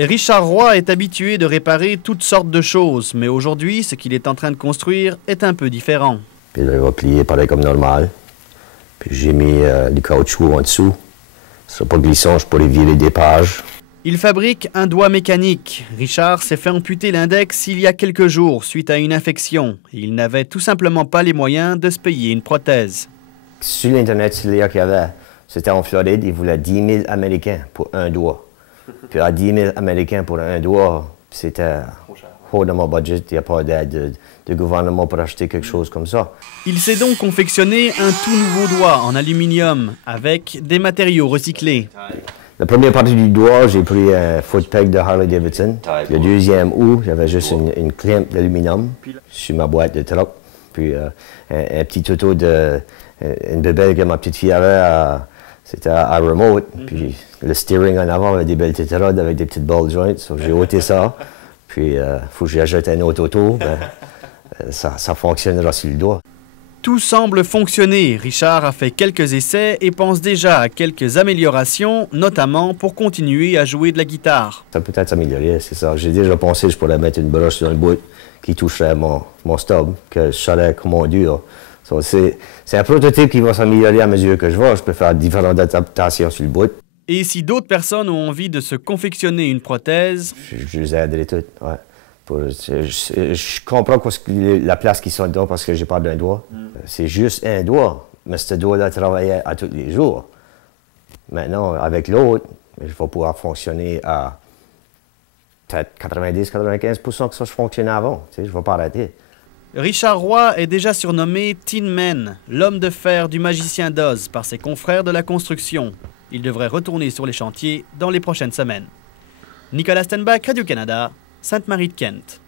Et Richard Roy est habitué de réparer toutes sortes de choses, mais aujourd'hui, ce qu'il est en train de construire est un peu différent. Puis là, il va plier pareil comme normal. Puis j'ai mis du caoutchouc en dessous. Ça pas glissant, je pourrais virer des pages. Il fabrique un doigt mécanique. Richard s'est fait amputer l'index il y a quelques jours suite à une infection. Il n'avait tout simplement pas les moyens de se payer une prothèse. Sur l'Internet, c'est qu'il y avait, c'était en Floride, ils voulaient 10 000 Américains pour un doigt. Puis à 10 000 Américains pour un doigt, c'était hors de mon budget. Il n'y a pas d'aide de gouvernement pour acheter quelque chose comme ça. Il s'est donc confectionné un tout nouveau doigt en aluminium avec des matériaux recyclés. La première partie du doigt, j'ai pris un foot peg de Harley Davidson. Le deuxième j'avais juste une clampe d'aluminium sur ma boîte de truck. Puis un petit auto une bébelle que ma petite fille avait, c'était à remote. Puis le steering en avant avait des belles tétérades avec des petites ball joints. So, j'ai ôté ça. Puis il faut que j'achète un autre auto. Ça fonctionnera sur le doigt. Tout semble fonctionner. Richard a fait quelques essais et pense déjà à quelques améliorations, notamment pour continuer à jouer de la guitare. Ça peut être amélioré, c'est ça. J'ai déjà pensé que je pourrais mettre une broche dans le bout qui toucherait mon stub, que je saurais comment dur. So, c'est un prototype qui va s'améliorer à mesure que je vais. Je peux faire différentes adaptations sur le bout. Et si d'autres personnes ont envie de se confectionner une prothèse, je les aiderai toutes, ouais. Je comprends la place qu'ils sont dedans parce que j'ai pas d'un doigt. C'est juste un doigt, mais ce doigt-là travaillait à tous les jours. Maintenant, avec l'autre, je vais pouvoir fonctionner à peut-être 90-95% que ça fonctionnait avant. Tu sais, je ne vais pas arrêter. Richard Roy est déjà surnommé Tin Man, l'homme de fer du magicien d'Oz, par ses confrères de la construction. Il devrait retourner sur les chantiers dans les prochaines semaines. Nicolas Stenbach, Radio-Canada, Sainte-Marie-de-Kent.